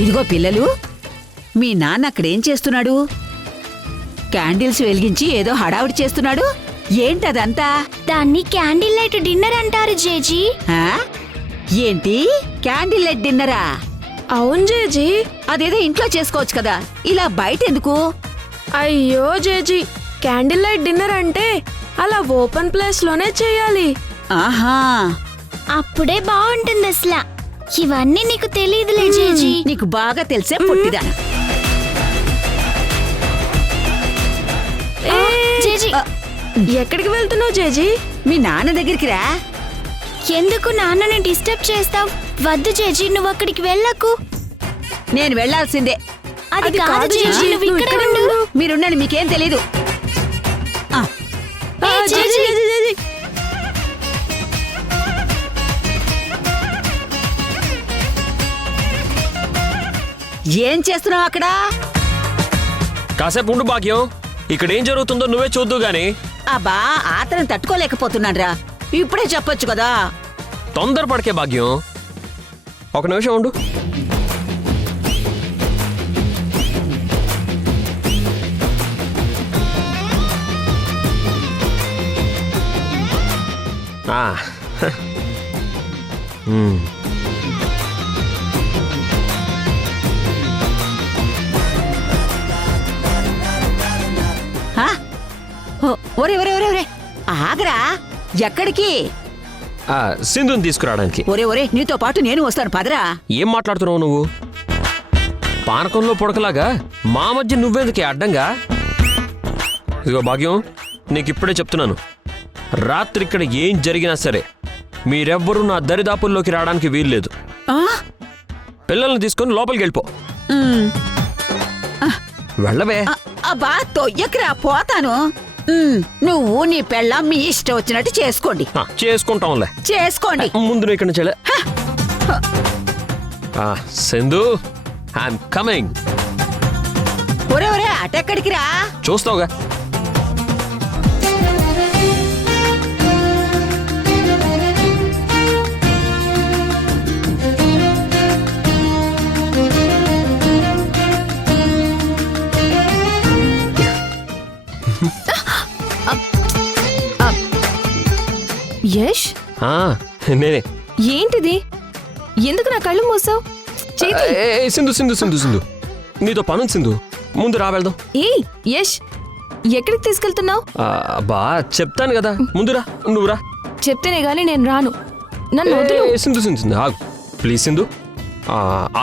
ఇదిగో పిల్లలు, మీ నాన్న అక్కడేం చేస్తున్నాడు? క్యాండిల్స్ వెలిగించి ఏదో హడావుడి చేస్తున్నాడు. ఏంటదంతా? దాన్ని క్యాండిల్ లైట్ డిన్నర్ అంటారు జేజీ. ఆ? ఏంటి క్యాండిల్ లైట్ డిన్నరా? అవును జేజీ. అదేదో ఇంట్లో చేసుకోవచ్చు కదా, ఇలా బయట ఎందుకు? అయ్యో జేజీ, క్యాండిల్ లైట్ డిన్నర్ అంటే అలా ఓపెన్ ప్లేస్ లోనే చేయాలి. ఆహా, అప్పుడే బాగుంటుంది అసలు. ఇవన్నీ నీకు తెలియదులే జేజీ. నీకు బాగా తెలిసే పుట్టిదానా. జేజీ, ఎక్కడికి వెళ్తున్నావు జేజీ? మీ నాన్న దగ్గరికి రా. ఎందుకు నాన్నని డిస్టర్బ్ చేస్తావ్? వద్దు జేజీ, నువ్వు అక్కడికి వెళ్ళకు. నేను వెళ్లాల్సిందే. అది కాదు జేజీ, నువ్వు ఇక్కడే ఉండు. మీరుండండి, మీకేం తెలీదు. JG, JG. ఏం చేస్తున్నావు అక్కడ? కాసేపు ఉండు భాగ్యం, ఇక్కడేం జరుగుతుందో నువ్వే చూద్దు గాని. అబ్బా, ఆతరం తట్టుకోలేకపోతున్నాడ్రా. ఇప్పుడే చెప్పొచ్చు కదా. తొందరపడకే భాగ్యం, ఒక నిమిషం ఉండు. ఒరే ఒరే ఒరే ఒరే, ఆగరా. ఎక్కడికి? సింధుని తీసుకురావడానికి. ఒరే ఒరే, నీతో పాటు నేను వస్తాను, పదరా. ఏం మాట్లాడుతున్నావు నువ్వు? పానకంలో పొడకలాగా మా మధ్య నువ్వెందుకే అడ్డంగా? ఇదిగో భాగ్యం, నీకిప్పుడే చెప్తున్నాను, రాత్రి ఇక్కడ ఏం జరిగినా సరే మీరెవ్వరూ నా దరిదాపుల్లోకి రావడానికి వీల్లేదు. పిల్లల్ని తీసుకొని లోపలికి వెళ్ళిపో. వెళ్ళవే. అబ్బా, తొయ్యకరా, పోతాను. నువ్వు నీ పెళ్ళాం మీ ఇష్టం వచ్చినట్టు చేసుకోండి. చేసుకుంటాంలే, చేసుకోండి. ముందు నువ్వు ఇక్కడ నుంచి సింధు, ఐఎమ్ కమింగ్. ఒరే ఒరే, అటెక్కడికి రా. చూస్తావుగా. యష్, నేనే. ఏంటిది? ఎందుకు నా కళ్ళు మూసావు? సింధు సింధు సింధు సింధు, నీతో పనుంది సింధు, ముందు రా వెళ్దాం. యష్, ఎక్కడికి తీసుకెళ్తున్నావు? బా చెప్తాను కదా, ముందురా, నువ్వురా. చెప్తేనే గానీ నేను రాను. నన్ను వదిలు. సింధు సింధు సింధు, ఆగు ప్లీజ్ సింధు.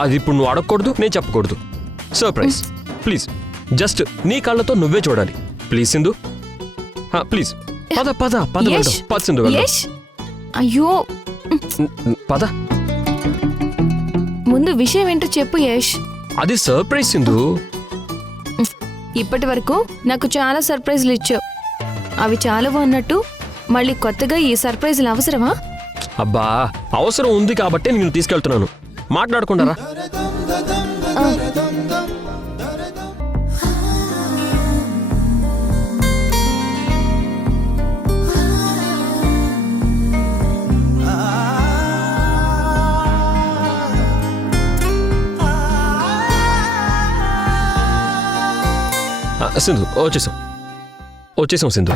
అది ఇప్పుడు నువ్వు అడగకూడదు, నేను చెప్పకూడదు. సర్ప్రైజ్ ప్లీజ్, జస్ట్ నీ కళ్ళతో నువ్వే చూడాలి. Please Sindhu, please. పద పద పద, పద సింధు. అయ్యో, పద. ముందు విషయం ఏంటో చెప్పు యష్. అది సర్ప్రైజ్ సింధు. ఇప్పటి వరకు నాకు చాలా సర్ప్రైజ్లు ఇచ్చావు, అవి చాలవు అన్నట్టు మళ్ళీ కొత్తగా ఈ సర్ప్రైజ్లు అవసరమా? అబ్బా, అవసరం ఉంది కాబట్టి నేను తీసుకెళ్తున్నాను. మాట్లాడుకుంటారా? సింధు, వచ్చేసాం సింధు.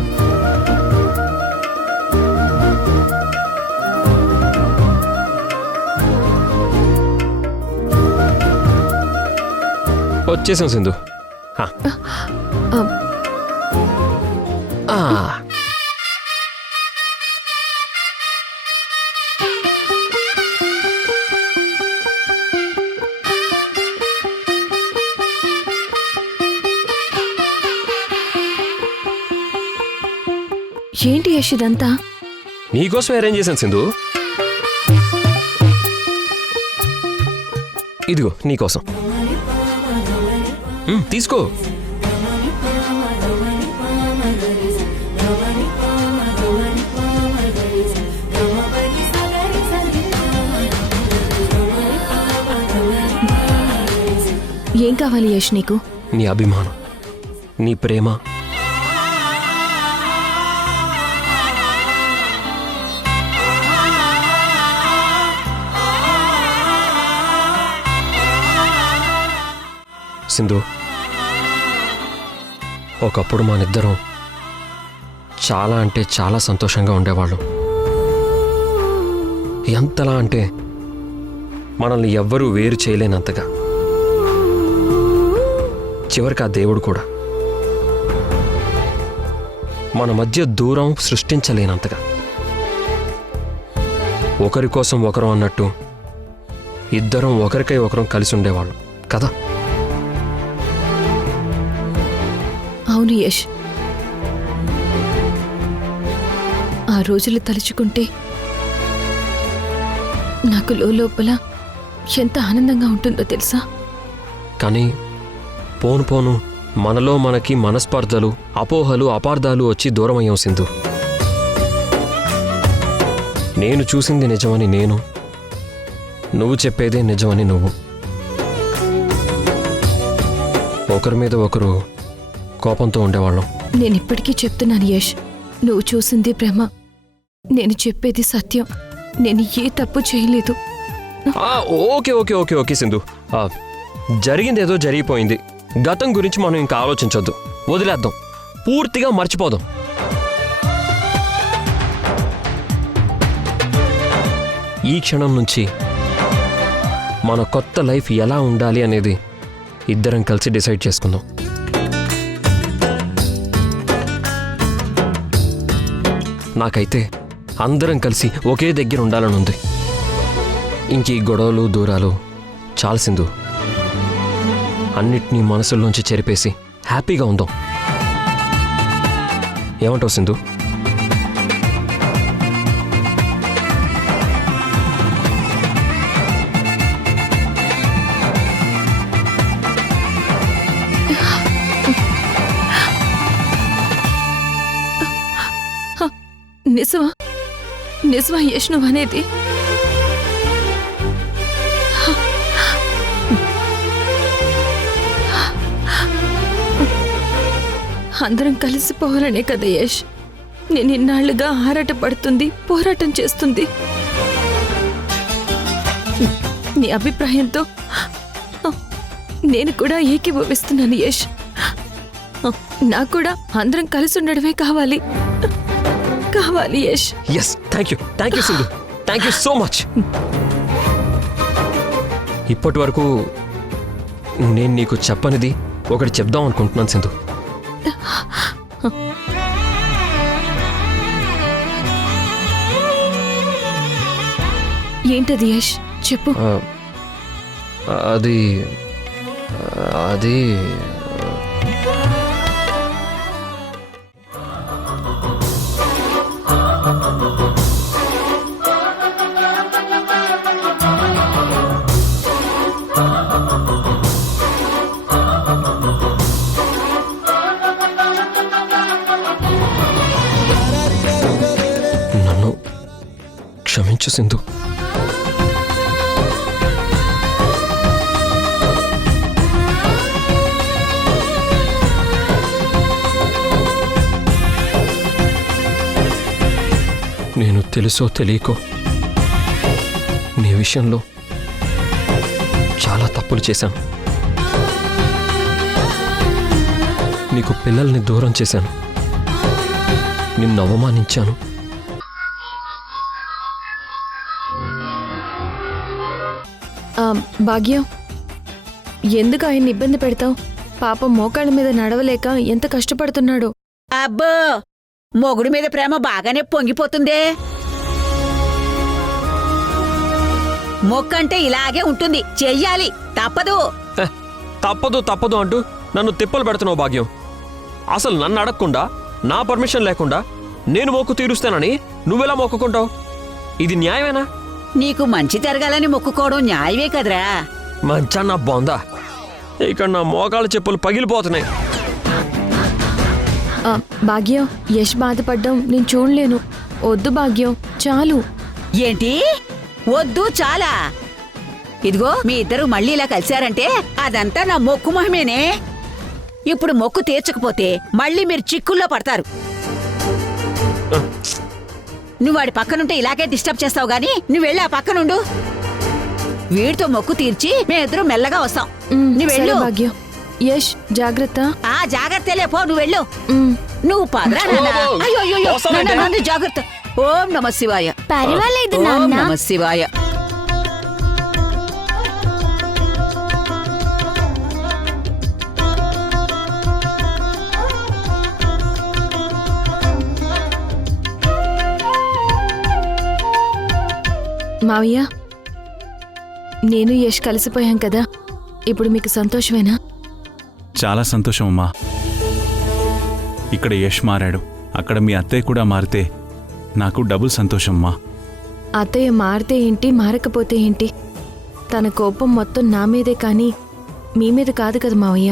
వచ్చేసాం సింధు. ఏంటి యష్ ఇదంతా? నీకోసం అరేంజ్ చేశాను సింధు. ఇదిగో నీకోసం, తీసుకో. ఏం కావాలి యష్ నీకు? నీ అభిమానం, నీ ప్రేమ. సింధు, ఒకప్పుడు మనిద్దరం చాలా అంటే చాలా సంతోషంగా ఉండేవాళ్ళం. ఎంతలా అంటే మనల్ని ఎవ్వరూ వేరు చేయలేనంతగా. చివరికి ఆ దేవుడు కూడా మన మధ్య దూరం సృష్టించలేనంతగా. ఒకరి కోసం ఒకరం అన్నట్టు ఇద్దరం ఒకరికై ఒకరం కలిసి ఉండేవాళ్ళం కదా. అవును యష్, ఆ రోజులు తలుచుకుంటే నాకు లోపల ఎంత ఆనందంగా ఉంటుందో తెలుసా. కానీ పోను పోను మనలో మనకి మనస్పర్ధలు, అపోహలు, అపార్థాలు వచ్చి దూరమయ్యాం సింధు. నేను చూసింది నిజమని నేను, నువ్వు చెప్పేదే నిజమని నువ్వు. ఒకరి మీద ఒకరు కోపంతో ఉండేవాళ్ళం. నేనిప్పటికీ చెప్తున్నాను యష్, నువ్వు చూసింది ప్రేమ, నేను చెప్పేది సత్యం. నేను ఏ తప్పు చేయలేదు. Okay okay okay okay Sindhu, జరిగిందేదో జరిగిపోయింది. గతం గురించి మనం ఇంకా ఆలోచించొద్దు, వదిలేద్దాం, పూర్తిగా మర్చిపోదాం. ఈ క్షణం నుంచి మన కొత్త లైఫ్ ఎలా ఉండాలి అనేది ఇద్దరం కలిసి డిసైడ్ చేసుకుందాం. నాకైతే అందరం కలిసి ఒకే దగ్గర ఉండాలని ఉంది. ఇంక ఈ గొడవలు దూరాలు చాలు సింధు. అన్నిటినీ మనసుల్లోంచి చెరిపేసి హ్యాపీగా ఉందాం. ఏమంటావు సింధు? నిజమా నిజమా యష్ నువ్వనేది? అందరం కలిసిపోవాలనే కదా యష్ నేను ఇన్నాళ్లుగా ఆరాటపడుతుంది, పోరాటం చేస్తుంది. నీ అభిప్రాయంతో నేను కూడా ఏకీభవిస్తున్నాను యష్. నాకు కూడా అందరం కలిసి ఉండడమే కావాలి Yash. Yes, thank you Sindhu, thank you so much. ఇప్పటి వరకు నేను నీకు చెప్పనిది ఒకటి చెప్దాం అనుకుంటున్నాను సింధు. ఏంటది యష్, చెప్పు. అది అది నన్ను క్షమించు సింధు. నేను తెలుసో తెలియకో నీ విషయంలో చాలా తప్పులు చేశాను. నీకు పిల్లల్ని దూరం చేశాను, నిన్ను అవమానించాను. భాగ్యం, ఎందుకు ఆయన్ని ఇబ్బంది పెడతావు? పాపం మోకాళ్ళ మీద నడవలేక ఎంత కష్టపడుతున్నాడో. అబ్బో, మొగుడి మీద ప్రేమ బాగానే పొంగిపోతుందే. మొక్కంటే ఇలాగే ఉంటుంది, చెయ్యాలి, తప్పదు. తప్పదు అంటూ నన్ను తిప్పలు పెడుతున్నావు భాగ్యం. అసలు నన్ను అడగకుండా, నా పర్మిషన్ లేకుండా నేను మొక్కు తీరుస్తానని నువ్వెలా మొక్కుకుంటావు? ఇది న్యాయమేనా? నీకు మంచి జరగాలని మొక్కుకోవడం న్యాయమే కదరా. మంచన్నా బాగుందా? ఇక్కడ నా మోకాళ్ళ చెప్పులు పగిలిపోతున్నాయి. భాగ్యం, యష్ బాధపడ్డం నేను చూడలేను. వద్దు భాగ్యం, చాలు. ఏంటి వద్దు చాలా? ఇదిగో మీ ఇద్దరు మళ్ళీ ఇలా కలిశారంటే అదంతా నా మొక్కు మహిమేనే. ఇప్పుడు మొక్కు తీర్చకపోతే మళ్ళీ మీరు చిక్కుల్లో పడతారు. నువ్వు వాడి పక్కనుంటే ఇలాగే డిస్టర్బ్ చేస్తావు గాని నువ్వు వెళ్ళి ఆ పక్కనుండు. వీడితో మొక్కు తీర్చి మేమిద్దరం మెల్లగా వస్తాం. నువ్వు వెళ్ళు భాగ్యం. యష్ జాగ్రత్త. ఆ జాగ్రత్తలే పో, నువ్వు వెళ్ళు. మ్, నువ్వు పదరా నాన్న. ఓ, అయ్యో అయ్యో, అయ్యో. వస్తానంటే? నాన్న, నాన్న, జాగ్రత్త. ఓం నమ శివాయ. పర్వాలేదు ఓం నాన్న. నమ శివాయ. మావయ్య నేను యష్ కలిసిపోయాం కదా, ఇప్పుడు మీకు సంతోషమేనా? చాలా సంతోషం అమ్మా. ఇక్కడ యష్ మారాడు, అక్కడ మీ అత్తయ్య కూడా మారితే నాకు డబుల్ సంతోషం అమ్మా. అత్తయ్య మారితే ఏంటి, మారకపోతే ఏంటి? తన కోపం మొత్తం నా మీదే కానీ మీ మీద కాదు కదా మావయ్య.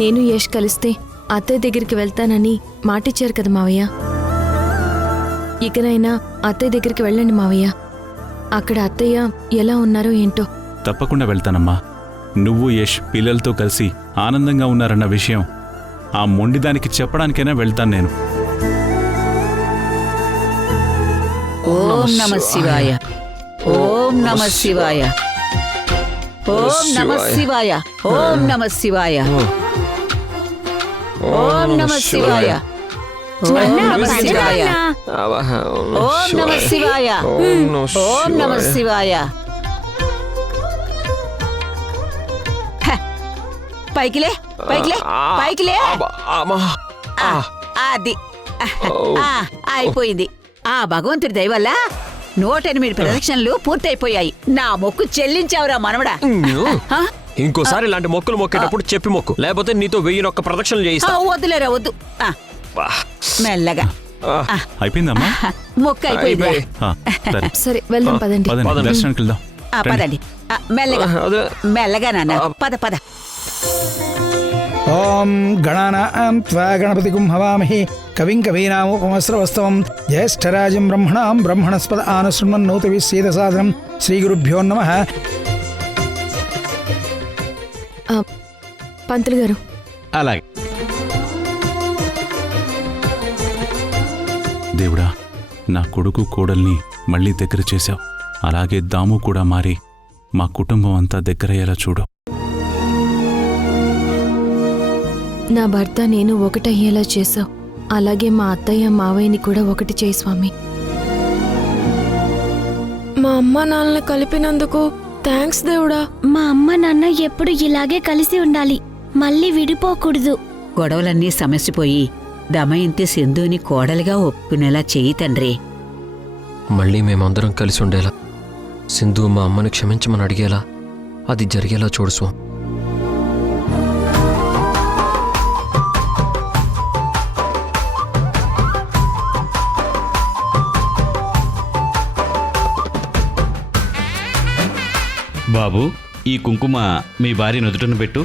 నేను యష్ కలిస్తే అత్తయ్య దగ్గరికి వెళ్తానని మాటిచ్చారు కదా మావయ్య. ఇకనైనా అత్తయ్య దగ్గరికి వెళ్ళండి మావయ్య. అక్కడ అత్తయ్య ఎలా ఉన్నారో ఏంటో. తప్పకుండా వెళ్తానమ్మా. నువ్వు యష్ పిల్లలతో కలిసి ఆనందంగా ఉన్నారన్న విషయం ఆ మొండిదానికి చెప్పడానికైనా వెళ్తాను నేను. ఓం నమ శివాయ. ఓం నమ శివాయ. ఓం నమ శివాయ. ఓం నమ శివాయ. ఓం నమ శివాయ. ఓం నమ శివాయ. ఓం నమ శివాయ. ఓం నమ శివాయ. హ, పైకిలే, పైకిలే, పైకిలే. అది అయిపోయింది. ఆ భగవంతుడి దయ వల్ల 108 ప్రదక్షిణలు పూర్తయిపోయాయి. నా మొక్కు చెల్లించావురా మనవడా. హ? ఇంకోసారి ఇలాంటి మొక్కులు మొక్కేటప్పుడు చెప్పి మొక్కు, లేకపోతే నీతో 1001 ప్రదక్షిణలు చేయిస్తా. వద్దులేరా, వద్దు. మెల్లగా అయిపోయిందమ్మా? మొక్కు అయిపోయింది. సరే సరే వెళ్దాం పదండి. పదండి, దర్శనానికి వెళ్దాం. పదండి. మెల్లగా, అదే. మెల్లగా నాన్న. పద పద. ఓం గణానాం త్వా గణపతిగుం హవామహి కవిం కవీనాముపమస్రవస్తవం జ్యేష్ఠరాజం బ్రహ్మణాం బ్రహ్మణస్పద ఆనశృణ్వన్నోతి విశ్వేదసాదనం. శ్రీగురుభ్యో నమః. పంతులు గారు, అలాగే. దేవుడా, నా కొడుకు కోడల్ని మళ్ళీ దగ్గర చేశావు. అలాగే దాము కూడా మారి మా కుటుంబం అంతా దగ్గరయ్యేలా చూడు. నా భర్త నేను ఒకటయ్యేలా చేశావు. అలాగే మా అత్తయ్య మావయ్యని కూడా ఒకటి చేయి స్వామి. మా అమ్మ నాన్నని కలిపినందుకు థ్యాంక్స్ దేవుడా. మా అమ్మ నాన్న ఎప్పుడు ఇలాగే కలిసి ఉండాలి, మళ్ళీ విడిపోకూడదు. గొడవలన్నీ సమస్యపోయి దమయంతి సింధుని కోడలుగా ఒప్పుకునేలా చెయ్యి తండ్రి. మళ్ళీ మేమందరం కలిసి ఉండేలా, సింధు మా అమ్మని క్షమించమని అడిగేలా, అది జరిగేలా చూడు స్వామి. బాబు, ఈ కుంకుమ మీ భార్య నుదుటను పెట్టు.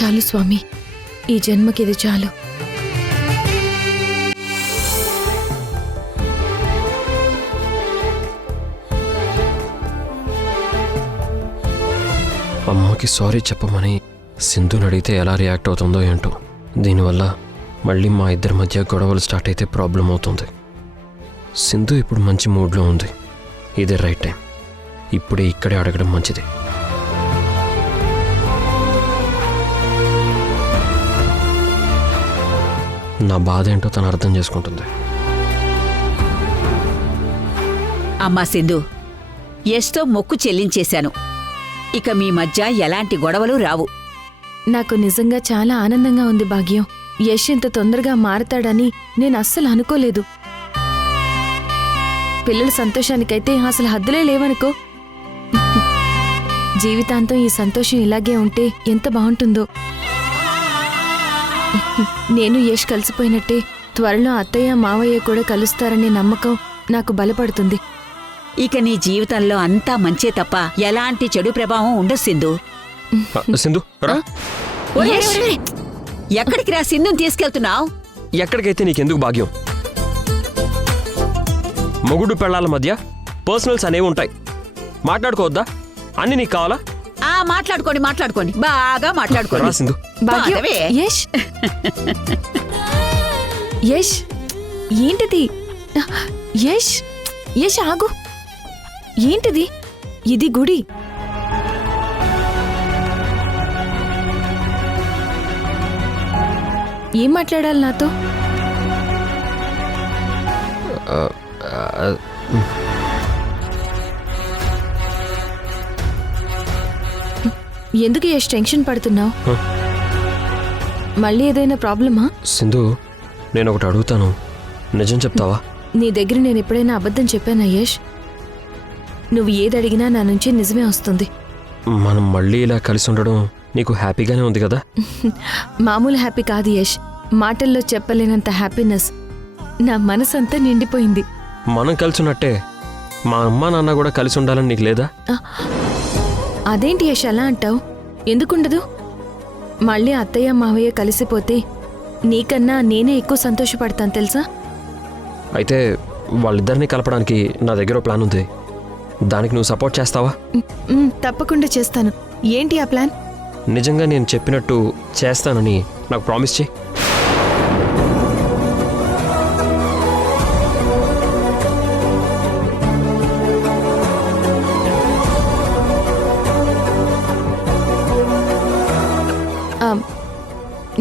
చాలు స్వామి, ఈ జన్మకిది చాలు. అమ్మకి సారీ చెప్పమని సింధుని అడిగితే ఎలా రియాక్ట్ అవుతుందో ఏంటో. దీనివల్ల మళ్ళీ మా ఇద్దరి మధ్య గొడవలు స్టార్ట్ అయితే ప్రాబ్లం అవుతుంది. సింధు ఇప్పుడు మంచి మూడ్లో ఉంది. ఇదే రైట్ టైం. ఇప్పుడే ఇక్కడే అడగడం మంచిది. నా బాధ ఏంటో తను అర్థం చేసుకుంటుంది. అమ్మా సింధు, ఎస్తో మొక్కు చెల్లించేశాను. ఇక మీ మధ్య ఎలాంటి గొడవలు రావు. నాకు నిజంగా చాలా ఆనందంగా ఉంది భాగ్యం. యష్ ఇంత తొందరగా మారతాడని నేను అస్సలు అనుకోలేదు. పిల్లల సంతోషానికైతే అసలు హద్దులే లేవనుకో. జీవితాంతం ఈ సంతోషం ఇలాగే ఉంటే ఎంత బాగుంటుందో. నేను యష్ కలిసిపోయినట్టే త్వరలో అత్తయ్య మావయ్య కూడా కలుస్తారనే నమ్మకం నాకు బలపడుతుంది. ఇక నీ జీవితంలో అంతా మంచే తప్ప ఎలాంటి చెడు ప్రభావం ఉండదు సింధు. సింధు రా. ఒరేయ్, ఒరేయ్, ఎక్కడికి రా సింధుని తీసుకెళ్తున్నావు? ఎక్కడికైతే నీకెందుకు భాగ్యం? మొగుడు పెళ్ళాల మధ్య పర్సనల్స్ అనేవి ఉంటాయి. మాట్లాడుకోవద్దా? అన్ని నీకు కావాలా? మాట్లాడుకోండి బాగా మాట్లాడుకోండి. రా సింధు. భాగ్యం, మాధవి. యష్ యష్ ఏంటిది? యష్ యష్ ఆగు. ఏంటిది? ఇది గుడి. ఏం మాట్లాడాలి నాతో? ఎందుకు యష్ టెన్షన్ పడుతున్నావు? మళ్ళీ ఏదైనా ప్రాబ్లమా? సింధు, నేను ఒకటి అడుగుతాను, నిజం చెప్తావా? నీ దగ్గర నేను ఎప్పుడైనా అబద్ధం చెప్పానా యష్? నువ్వు ఏది అడిగినా నా నుంచి నిజమే వస్తుంది. మనం మళ్ళీ ఇలా కలిసి ఉండడం నీకు హ్యాపీగానే ఉంది కదా? మామూలు హ్యాపీ కాదు యష్, మాటల్లో చెప్పలేనంత హ్యాపీనెస్. నా మనసంతా నిండిపోయింది. మనం కలిసి ఉన్నట్టే మా అమ్మ నాన్న కూడా కలిసి ఉండాలని నీకు లేదా? అదేంటి యష్ అలా అంటావు? ఎందుకుండదు? మళ్ళీ అత్తయ్య మావయ్య కలిసిపోతే నీకన్నా నేనే ఎక్కువ సంతోషపడతాను తెలుసా? అయితే వాళ్ళిద్దరినీ కలపడానికి నా దగ్గర ఓ ప్లాన్ ఉంది. దానికి నువ్వు సపోర్ట్ చేస్తావా? తప్పకుండా చేస్తాను. ఏంటి ఆ ప్లాన్? నిజంగా నేను చెప్పినట్టు చేస్తానని నాకు ప్రామిస్ చేయి.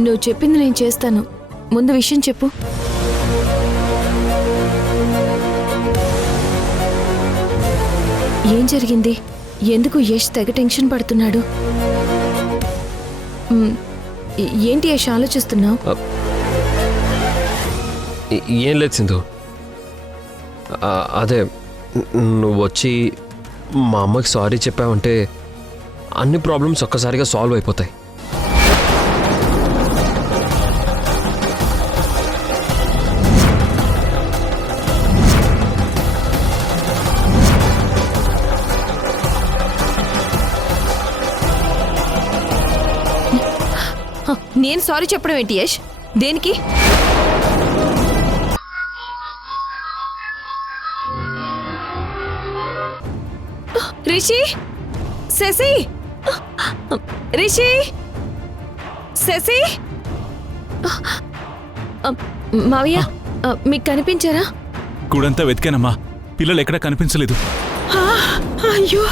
నువ్వు చెప్పింది నేను చేస్తాను. ముందు విషయం చెప్పు. ఏం జరిగింది? ఎందుకు యష్ తెగ టెన్షన్ పడుతున్నాడు? ఏంటి యష్ ఆలోచిస్తున్నావు? ఏం లేదు సింధు, అదే నువ్వు వచ్చి మా అమ్మకి సారీ చెప్పావంటే అన్ని ప్రాబ్లమ్స్ ఒక్కసారిగా సాల్వ్ అయిపోతాయి. నేను సారీ చెప్పడం ఏంటి యష్? దేనికి? రిషి, శశి, రిషి, శశి, మావయ్య మీకు కనిపించారా? కూడంతా వెతికానమ్మా, పిల్లలు ఎక్కడా కనిపించలేదు. అయ్యో,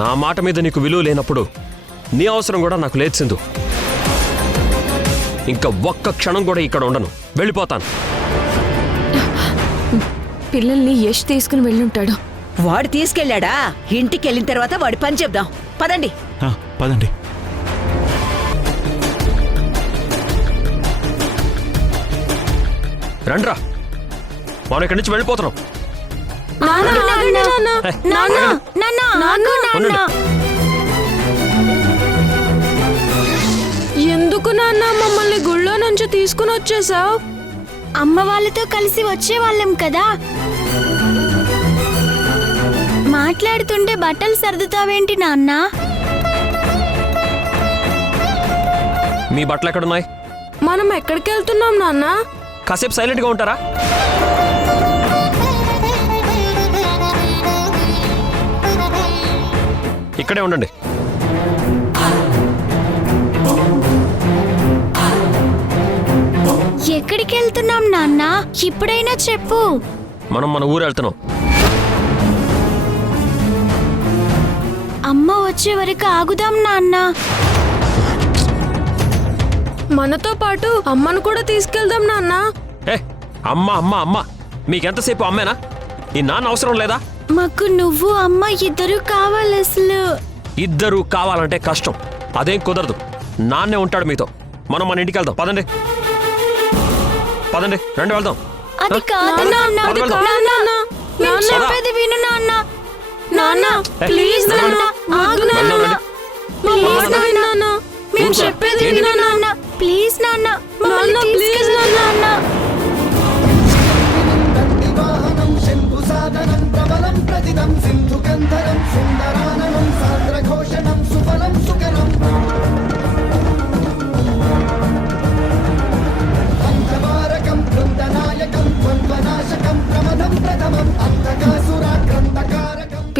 నా మాట మీద నీకు విలువ లేనప్పుడు నీ అవసరం కూడా నాకు లేదు సింధు. ఇంకా ఒక్క క్షణం కూడా ఇక్కడ ఉండను, వెళ్ళిపోతాను. పిల్లల్ని యష్ తీసుకుని వెళ్ళుంటాడు. వాడు తీసుకెళ్ళాడా? ఇంటికి వెళ్ళిన తర్వాత వాడి పని చెప్దాం. పదండి. పదండి. రండ్రా, మనం ఇక్కడి నుంచి వెళ్ళిపోతున్నాం. ఎందుకు నాన్న మమ్మల్ని గుళ్ళో నుంచి తీసుకుని వచ్చేసావు? అమ్మ వాళ్ళతో కలిసి వచ్చే వాళ్ళం కదా. మాట్లాడుతుంటే బట్టలు సర్దుతావేంటి నాన్న? మీ బట్టలు ఎక్కడున్నాయి? మనం ఎక్కడికి వెళ్తున్నాం నాన్న? కాసేపు సైలెంట్గా ఉంటారా? ఇక్కడే ఉండండి. ఎక్కడికి వెళ్తున్నాం నాన్న? ఇప్పుడైనా చెప్పు. మనం మన ఊరు వెళ్తున్నాం. అమ్మ వచ్చే వరకు ఆగుదాం నాన్న. మనతో పాటు అమ్మను కూడా తీసుకెళ్దాం నాన్న. ఏ అమ్మ అమ్మ అమ్మ, మీకెంతసేపు అమ్మేనా? ఈ నాన్న అవసరం లేదా? మాకు నువ్వు అమ్మ ఇద్దరు కావాలి. అసలు ఇద్దరు కావాలంటే కష్టం, అదేం కుదరదు. నాన్నే ఉంటాడు మీతో. మనం మన ఇంటికి వెళ్దాం. పదండి పదండి, రండి వెళ్దాం. అది కాదు నాన్న. నాన్న, మేము చెప్పేది విను నాన్న. నాన్న ప్లీజ్ నాన్న, ఆగు నాన్న. ప్లీజ్ నాన్న, మేము చెప్పేది విను నాన్న. ప్లీజ్ నాన్న, మమ్మల్ని తీసుకెళ్ళు నాన్న.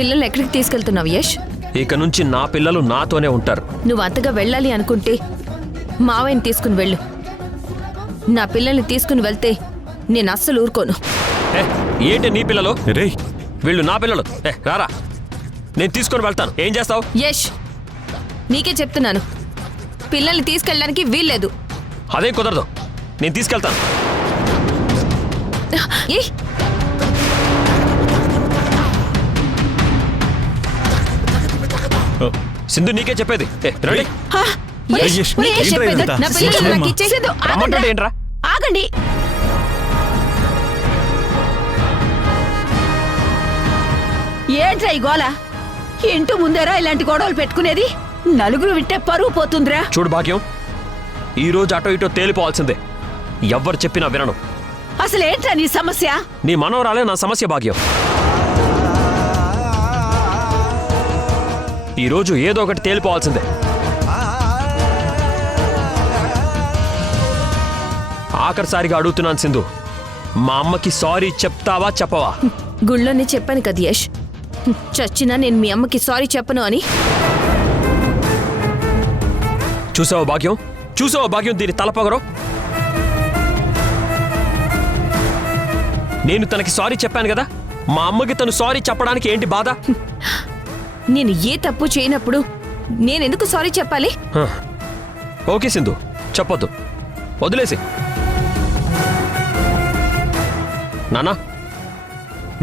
పిల్లల్ని ఎక్కడికి తీసుకెళ్తున్నావు యష్? ఇక నుంచి నా పిల్లలు నాతోనే ఉంటారు. నువ్వు అంతగా వెళ్ళాలి అనుకుంటే మావయ్యని తీసుకుని వెళ్ళు. నా పిల్లల్ని తీసుకుని వెళ్తే నేను అస్సలు ఊరుకోను. ఏ, ఏంటి నీ పిల్లలు? రేయ్ వీళ్ళు నా పిల్లలు. రారా, నేను తీసుకొని వెళ్తాను. ఏం చేస్తావు? యష్, నీకే చెప్తున్నాను, పిల్లల్ని తీసుకెళ్ళడానికి వీల్లేదు. అదేం కుదరదు, నేను తీసుకెళ్తాను. ఏయ్, సింధు నీకే చెప్పేది. రండి. యష్, యష్, నీకే ఏంట్రా చెప్పేది. ఇదంతా? నా పిల్లల్ని నాకు ఇచ్చేయ్. రమ్మంటే ఏంట్రా? ఆగండి. ఏంట్రా ఈ గోల? ఇంటి ముందరా ఇలాంటి గొడవలు పెట్టుకునేది? నలుగురు వింటే పరువు పోతుందిరా. చూడు భాగ్యం, ఈ రోజు అటో ఇటో తేలిపోవాల్సిందే. ఎవ్వరు చెప్పినా వినను. అసలేంట్రా నీ సమస్య? నీ మనవరాలే నా సమస్య భాగ్యం. ఈ రోజు ఏదో ఒకటి తేలిపోవాల్సిందే. ఆఖరిసారిగా అడుగుతున్నాను సింధు, మా అమ్మకి సారీ చెప్తావా చెప్పవా? గుళ్ళోనే చెప్పాను కదా యష్, చచ్చినా నేను మీ అమ్మకి సారీ చెప్పను అని. చూసావా భాగ్యం, చూసావా భాగ్యం దీని తలపొగరు? నేను తనకి సారీ చెప్పాను కదా, మా అమ్మకి తను సారీ చెప్పడానికి ఏంటి బాధ? నేను ఏ తప్పు చేయనప్పుడు నేనెందుకు సారీ చెప్పాలి? ఓకే సింధు, చెప్పొద్దు, వదిలేసి. నానా,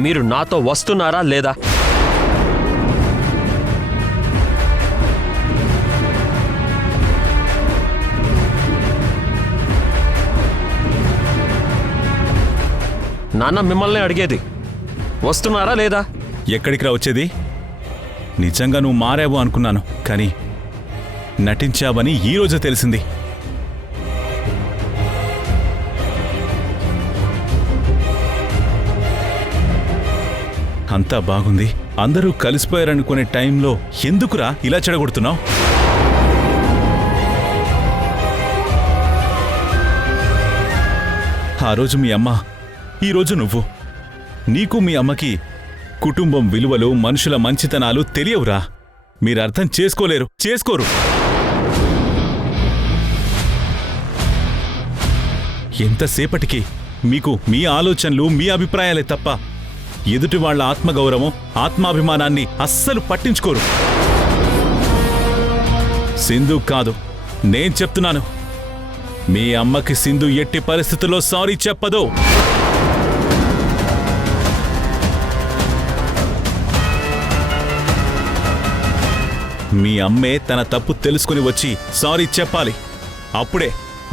మీరు నాతో వస్తున్నారా లేదా? నాన్న మిమ్మల్ని అడిగేది, వస్తున్నారా లేదా? ఎక్కడికి రా వచ్చేది? నిజంగా నువ్వు మారావు అనుకున్నాను, కానీ నటించావని ఈరోజు తెలిసింది. అంతా బాగుంది, అందరూ కలిసిపోయారనుకునే టైంలో ఎందుకురా ఇలా చెడగొడుతున్నావు? ఆ రోజు మీ అమ్మ, ఈరోజు నువ్వు. నీకు మీ అమ్మకి కుటుంబం విలువలు, మనుషుల మంచితనాలు తెలియవురా. మీరు అర్థం చేసుకోరు. ఎంతసేపటికి మీకు మీ ఆలోచనలు, మీ అభిప్రాయాలే తప్ప ఎదుటి వాళ్ళ ఆత్మగౌరవం, ఆత్మాభిమానాన్ని అస్సలు పట్టించుకోరు. సింధు కాదు, నేను చెప్తున్నాను, మీ అమ్మకి సింధు ఎట్టి పరిస్థితుల్లో సారీ చెప్పదు. మీ అమ్మే తన తప్పు తెలుసుకుని వచ్చి సారీ చెప్పాలి.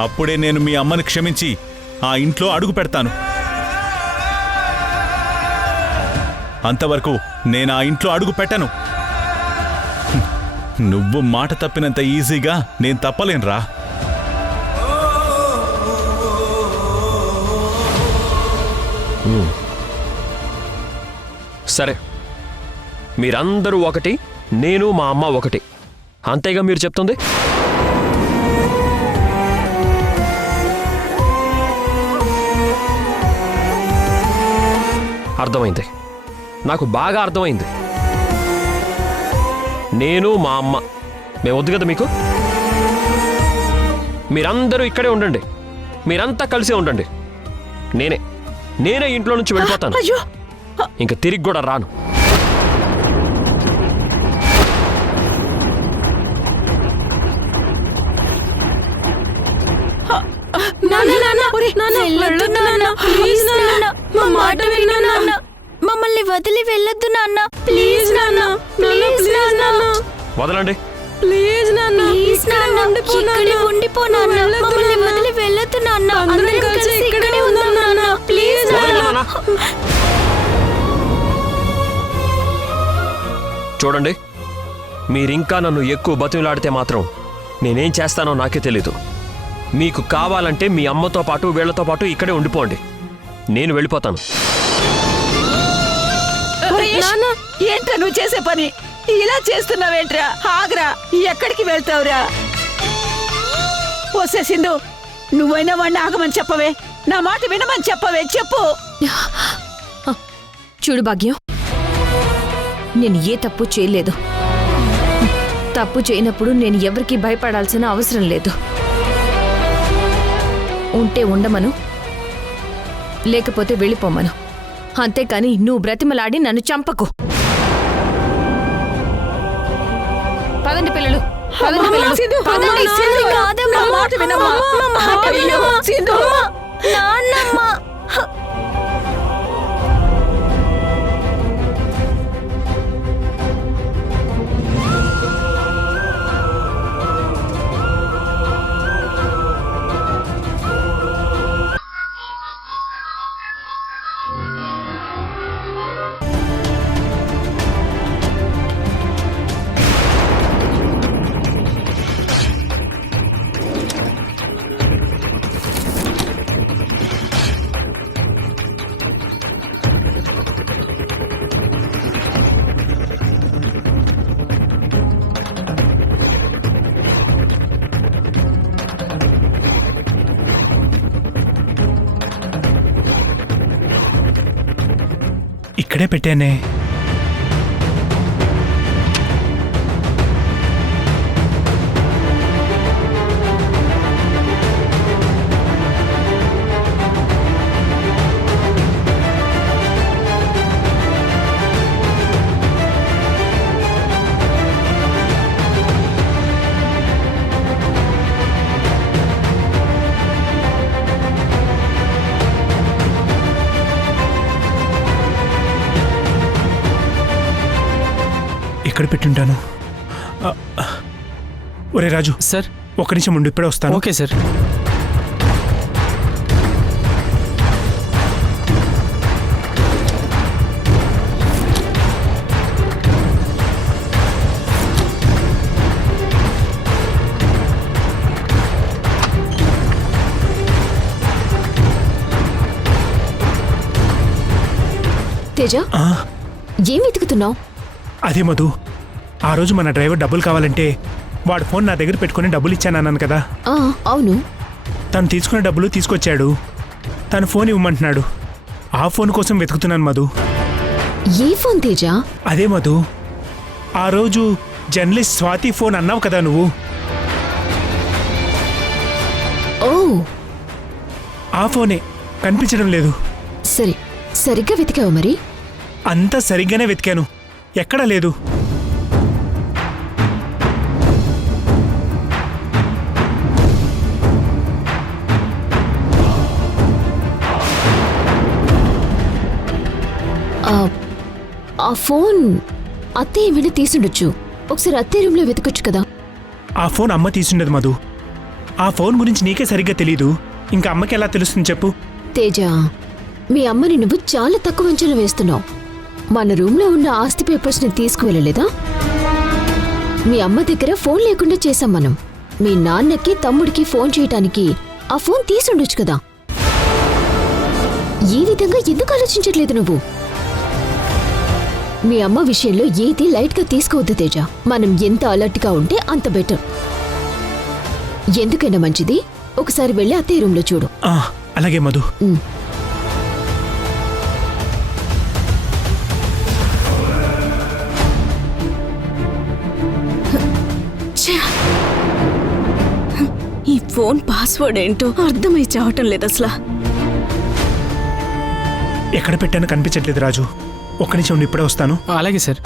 అప్పుడే నేను మీ అమ్మని క్షమించి ఆ ఇంట్లో అడుగు పెడతాను. అంతవరకు నేను ఆ ఇంట్లో అడుగు పెట్టను. నువ్వు మాట తప్పినంత ఈజీగా నేను తప్పలేనురా. సరే, మీరందరూ ఒకటి, నేను మా అమ్మ ఒకటి, అంతేగా మీరు చెప్తుంది? అర్థమైంది, నాకు బాగా అర్థమైంది. నేను మా అమ్మ మేము వద్దు కదా మీకు? మీరందరూ ఇక్కడే ఉండండి, మీరంతా కలిసే ఉండండి. నేనే ఇంట్లో నుంచి వెళ్ళిపోతాను. అయ్యో, ఇంక తిరిగి కూడా రాను. మమ్మల్ని వదిలి వెళ్ళొద్దు నాన్న. ప్లీజ్ నాన్న, ప్లీజ్ నాన్న. వదలండి. ప్లీజ్ నాన్న, ఇక్కడే ఉండిపో నాన్న. మమ్మల్ని వదిలి వెళ్ళొద్దు నాన్న. అందరం కలిసి ఇక్కడే ఉందాం నాన్న. ప్లీజ్ నాన్న. చూడండి, మీరింకా నన్ను ఎక్కువ బతిమలాడితే మాత్రం నేనేం చేస్తానో నాకే తెలీదు. మీకు కావాలంటే మీ అమ్మతో పాటు వీళ్లతో పాటు ఇక్కడే ఉండిపోండి, నేను వెళ్ళిపోతాను. ఏంట్రా నువ్వు చేసే పని? ఇలా చేస్తున్నావేంట్రా? ఆగ్రా, ఎక్కడికి వెళ్తావురా? వస్తే సింధు, నువ్వైనా వాడిని ఆగమని చెప్పవే, నా మాట వినమని చెప్పవే, చెప్పు. చూడు భాగ్యం, నేను ఏ తప్పు చేయలేదు. తప్పు చేయనప్పుడు నేను ఎవరికీ భయపడాల్సిన అవసరం లేదు. ఉంటే ఉండమను, లేకపోతే వెళ్ళిపోమను. అంతేకాని నువ్వు బ్రతిమలాడి నన్ను చంపకు. పదండి పిల్లలు, పదండి పిల్లలు, సింధు, పదండి. సింధు, కాదమ్మా. నా మాట వినమ్మా. అమ్మా, మాట అయ్యో, వినమ్మా. సింధు. నాన్నమ్మ. ఇక్కడే పెట్టానే. ఎక్కడ పెట్టుంటాను? ఒరే రాజు సార్, ఒక్క నిమిషం ఉండు, ఇప్పుడే వస్తాను. Okay sir. తేజ, ఏం వెతుకుతున్నావు? అదే మధు, ఆ రోజు మన డ్రైవర్ డబ్బులు కావాలంటే వాడు ఫోన్ నా దగ్గర పెట్టుకుని డబ్బులు ఇచ్చానన్నాను కదా. అవును. తను తీసుకున్న డబ్బులు తీసుకొచ్చాడు. తను ఫోన్ ఇవ్వమంటున్నాడు. ఆ ఫోన్ కోసం వెతుకుతున్నాను మధు. ఏ ఫోన్ తేజ? అదే మధు, ఆ రోజు జర్నలిస్ట్ స్వాతి ఫోన్ అన్నావు కదా నువ్వు. ఓ, ఆ ఫోనే కనిపించడం లేదు. సరే, సరిగ్గా వెతికావు మరి? అంతా సరిగ్గానే వెతికాను, ఎక్కడా లేదు. ఆ ఫోన్ అత్తే ఏమైనా తీసుండొచ్చు. ఒకసారి అత్తే రూమ్లో వెతకొచ్చు కదా. ఆ ఫోన్ అమ్మ తీసుండదు మధు. ఆ ఫోన్ గురించి నీకే సరిగ్గా తెలీదు, ఇంకా అమ్మకి ఎలా తెలుస్తుంది చెప్పు? తేజ, మీ అమ్మని నువ్వు చాలా తక్కువ అంచనా వేస్తున్నావు. మన రూమ్లో ఉన్న ఆస్తి పేపర్స్ని తీసుకువెళ్ళలేదా? మీ అమ్మ దగ్గర ఫోన్ లేకుండా చేశాం మనం. మీ నాన్నకి తమ్ముడికి ఫోన్ చేయటానికి ఆ ఫోన్ తీసుండొచ్చు కదా. ఈ విధంగా ఎందుకు ఆలోచించట్లేదు నువ్వు? మీ అమ్మ విషయంలో ఏది లైట్గా తీసుకోవద్దు తేజ. మనం ఎంత అలర్ట్గా ఉంటే అంత బెటర్. ఎందుకైనా మంచిది, ఒకసారి వెళ్ళి అత్తయ్య రూమ్లో చూడు. అలాగే మధు. ఈ ఫోన్ పాస్వర్డ్ ఏంటో అర్థమై చావటం లేదు అసలు. ఎక్కడ పెట్టానో కనిపించట్లేదు రాజు. ఒక్క నిమిషం ఉండి, ఇప్పుడే వస్తాను. అలాగే సార్.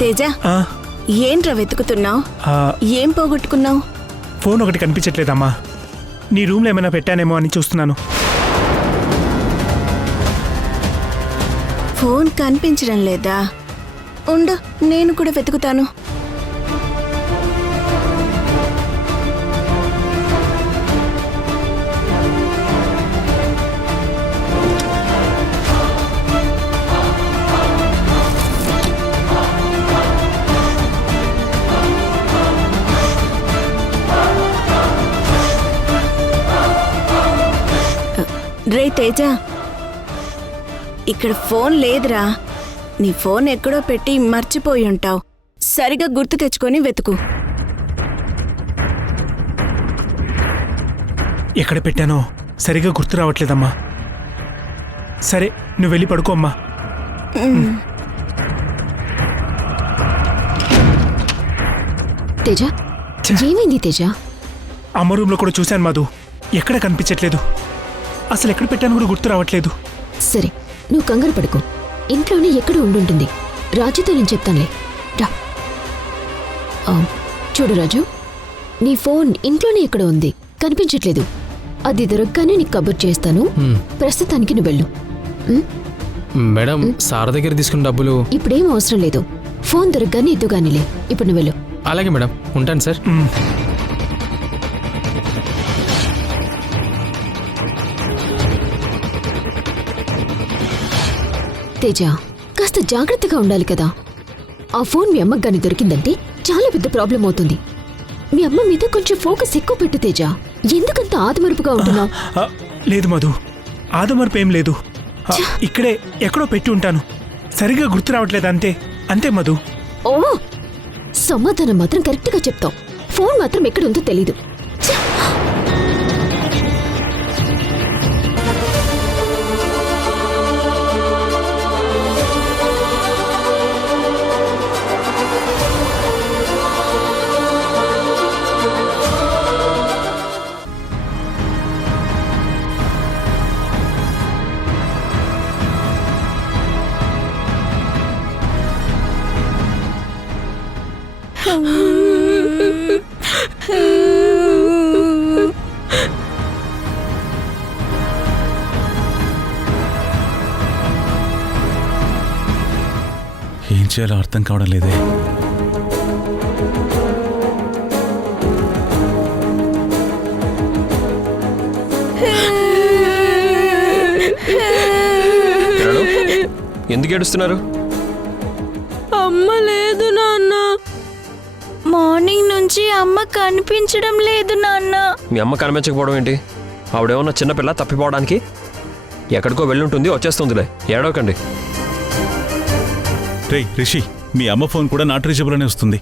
తేజ, ఏంట్రా వెతుకుతున్నావు? ఏం పోగొట్టుకున్నావు? ఫోన్ ఒకటి కనిపించట్లేదమ్మా. నీ రూమ్లో ఏమైనా పెట్టానేమో అని చూస్తున్నాను. ఫోన్ కనిపించడం లేదా? ఉండు, నేను కూడా వెతుకుతాను. రే తేజ, ఇక్కడ ఫోన్ లేదురా. నీ ఫోన్ ఎక్కడో పెట్టి మర్చిపోయి ఉంటావు. సరిగా గుర్తు తెచ్చుకొని వెతుకు. ఎక్కడ పెట్టానో సరిగా గుర్తు రావట్లేదమ్మా. సరే, నువ్వు వెళ్ళి పడుకో అమ్మా. తేజ, ఏమైంది తేజ? అమ్మ రూమ్లో కూడా చూశాను మధు, ఎక్కడ కనిపించట్లేదు. అసలు ఎక్కడ పెట్టాను కూడా గుర్తు రావట్లేదు. సరే, నువ్వు కంగారు పడుకో. ఇంట్లోనే ఎక్కడో ఉండుంటుంది. రాజుతో నేను చెప్తానులే. రా. చూడు రాజు, నీ ఫోన్ ఇంట్లోనే ఎక్కడో ఉంది, కనిపించట్లేదు. అది దొరకగానే నీకు కబుర్ చేస్తాను. ప్రస్తుతానికి నువ్వు వెళ్ళు. మేడం, సార్ దగ్గర తీసుకున్న డబ్బులు ఇప్పుడేం అవసరం లేదు. ఫోన్ దొరకగానే ఇద్దుగానిలే. ఇప్పుడు నువ్వు వెళ్ళు. అలాగే మేడం, ఉంటాను సార్. తేజ, కాస్త జాగ్రత్తగా ఉండాలి కదా. ఆ ఫోన్ మీ అమ్మకు గాని దొరికిందంటే చాలా పెద్ద ప్రాబ్లం అవుతుంది. మీ అమ్మ మీద కొంచెం ఫోకస్ ఎక్కువ పెట్టు తేజ. ఎందుకంత ఆదమరుపుగా ఉంటున్నావు? లేదు మధు, ఆదమర్పు ఏం లేదు. ఇక్కడే ఎక్కడో పెట్టి ఉంటాను. సరిగా గుర్తు రావట్లేదు, అంతే. అంతే మధు. ఓ, సమాధానం మాత్రం కరెక్ట్గా చెప్తావు. ఫోన్ మాత్రం ఎక్కడుందో తెలీదు. ఏం చేయాలో అర్థం కావడం లేదే. ఎందుకు ఏడుస్తున్నారు? అమ్మ లేదు నాన్న. మార్నింగ్ నుంచి అమ్మ కనిపించడం లేదు నాన్న. మీ అమ్మ కనిపించకపోవడం ఏంటి? ఆవిడేమన్నా చిన్నపిల్ల తప్పిపోవడానికి? ఎక్కడికో వెళ్ళుంటుంది, వచ్చేస్తుందిలే. ఏడవకండి. రేయ్ రిషి, మీ అమ్మ ఫోన్ కూడా నాట్ రీచబుల్ అనే వస్తుంది.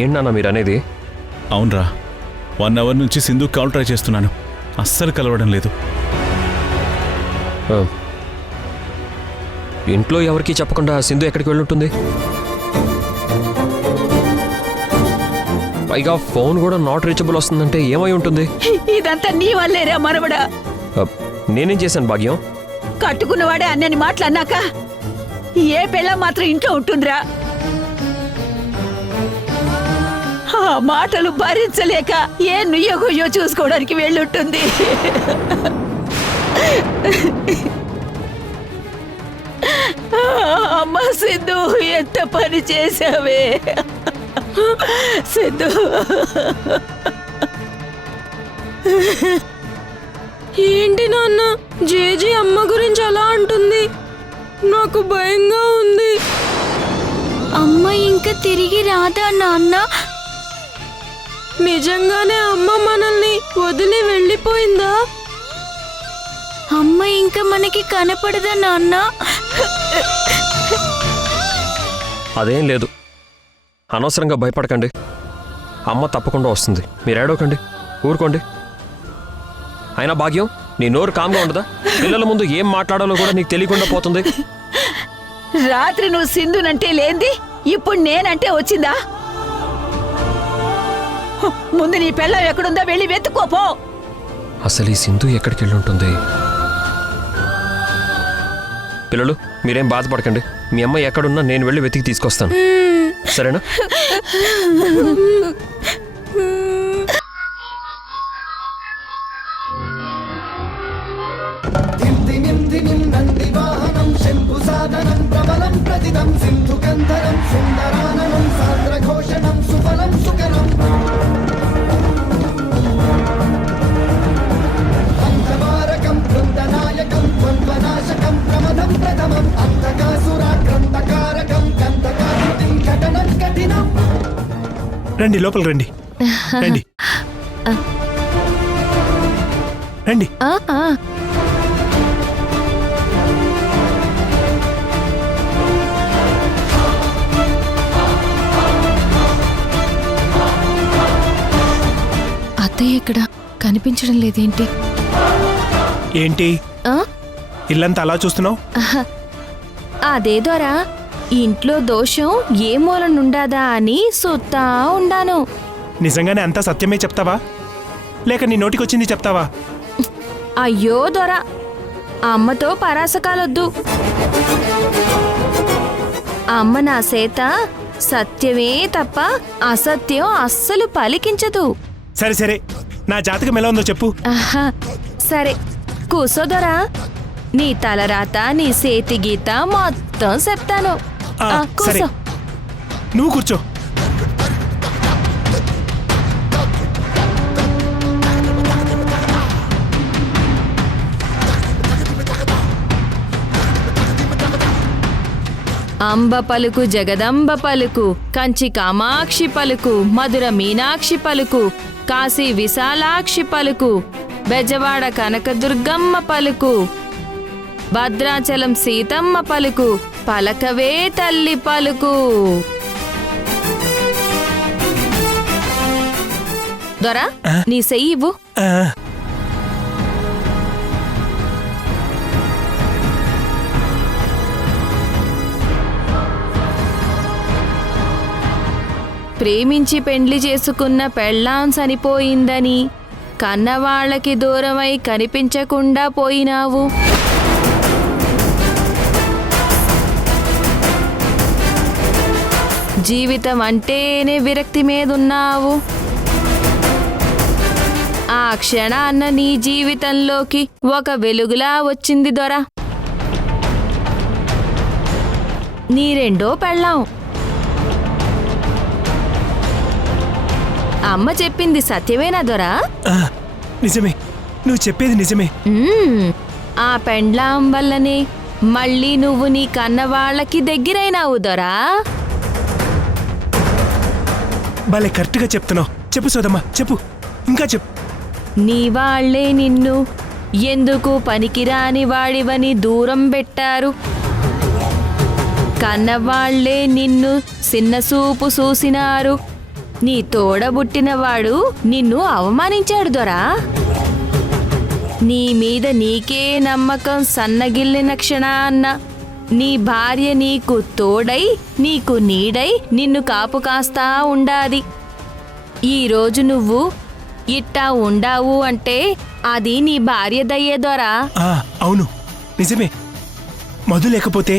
ఏంటన్నా మీరు అనేది? అవునరా, 1 అవర్ నుంచి సింధు కాల్ ట్రై చేస్తున్నాను, అస్సలు కలవడం లేదు. ఇంట్లో ఎవరికీ చెప్పకుండా సింధు ఎక్కడికి వెళ్ళుంటుంది? పైగా ఫోన్ కూడా నాట్ రీచబుల్ వస్తుందంటే ఏమై ఉంటుంది? ఇదంతా నీ వల్లేరా మనవడా. నేనేం చేశాను భాగ్యం? కట్టుకున్నవాడే అన్నని మాటలు అన్నాక ఏ పిల్ల మాత్రం ఇంట్లో ఉంటుందిరా? ఆ మాటలు భరించలేక ఏ నుయ్యో గుయ్యో చూసుకోవడానికి వెళ్ళుంటుంది. అమ్మ సిద్ధు, ఎంత పని చేసావే సిద్ధు. ఏంటి నాన్న, జేజీ అమ్మ గురించి అలా అంటుంది? నాకు భయంగా ఉంది. అమ్మ ఇంకా తిరిగి రాదా నాన్న? నిజంగానే అమ్మ మనల్ని వదిలి వెళ్ళిపోయిందా? అమ్మ ఇంకా మనకి కనపడదా నాన్న? అదేం లేదు, అనవసరంగా భయపడకండి. అమ్మ తప్పకుండా వస్తుంది, మీరు ఏడవకండి, ఊరుకోండి. అయినా భాగ్యం, నీ నోరు కామ్గా ఉండదా? పిల్లల ముందు ఏం మాట్లాడాలో కూడా నీకు తెలియకుండా పోతుంది. రాత్రి నువ్వు సింధునంటే లేంది, ఇప్పుడు నేనంటే వచ్చిందా? ముందు నీ పిల్లం ఎక్కడుందో వెళ్ళి వెతుక్కోపో. అసలు ఈ సింధు ఎక్కడికి వెళ్ళి ఉంటుంది? పిల్లలు, మీరేం బాధపడకండి. మీ అమ్మ ఎక్కడున్నా నేను వెళ్ళి వెతికి తీసుకొస్తాను, సరేనా? రండి, లోపల రండి. రండి రండి. ఆ, ఆ. అత్తయ్య ఇక్కడ కనిపించడం లేదేంటి? ఏంటి ఆ? ఇల్లంతా అలా చూస్తున్నావు? అదేదోరా ఇంట్లో దోషం ఏ మూలనుండాదా అని సుత్తా ఉండాను. నిజంగానే అంతా సత్యమే చెప్తావా లేక నీ నోటికొచ్చింది చెప్తావా? అయ్యో దొరా అమ్మతో పరాసకాలొద్దు. అమ్మ నా సేత సత్యమే తప్ప అసత్యం అస్సలు పలికించదు. సరే సరే, నా జాతకం ఎలా ఉందో చెప్పు. ఆహా, సరే కూసోదొరా, నీ తలరాత నీ సేతి గీత మొత్తం చెప్తాను. ఆ, సరే. కూసో. నువ్వు కూర్చో. అంబ పలుకు జగదంబ పలుకు, కంచి కామాక్షి పలుకు, మధుర మీనాక్షి పలుకు, కాశీ విశాలాక్షి పలుకు, బెజవాడ కనకదుర్గమ్మ పలుకు, భద్రాచలం సీతమ్మ పలుకు, పలకవే తల్లి పలుకు. దొరా నీ సెయ్యి ఇవ్వు. ఆ, ప్రేమించి పెండ్లి చేసుకున్న పెళ్ళాం చనిపోయిందని కన్నవాళ్లకి దూరమై కనిపించకుండా పోయినావు. జీవితం అంటేనే విరక్తి మీదున్నావు. ఆ క్షణాన్న నీ జీవితంలోకి ఒక వెలుగులా వచ్చింది దొర. నీ రెండో పెళ్ళాం. అమ్మ చెప్పింది సత్యమేనా దొరా? ఆ, నిజమే, నువ్వు చెప్పేది నిజమే. ఆ పెండ్లాం వల్లనే మళ్ళీ నువ్వు నీ కన్నవాళ్లకి దగ్గరైనావు దొరా. భలే కరెక్ట్గా చెప్తున్నావు. చెప్పు సోదమ్మా, చెప్పు, ఇంకా చెప్పు. నీ వాళ్లే నిన్ను ఎందుకు పనికిరాని వాడివని దూరం పెట్టారు. కన్నవాళ్లే నిన్ను చిన్నసూపు చూసినారు. నీ తోడబుట్టినవాడు నిన్ను అవమానించాడు దొరా. నీ మీద నీకే నమ్మకం సన్నగిల్లిన క్షణాన్న నీ భార్య నీకు తోడై నీకు నీడై నిన్ను కాపు కాస్తా ఉండాది. ఈరోజు నువ్వు ఇట్టా ఉండావు అంటే అది నీ భార్య దయ్యే దొరా. ఆ, అవును నిజమే. మధు లేకపోతే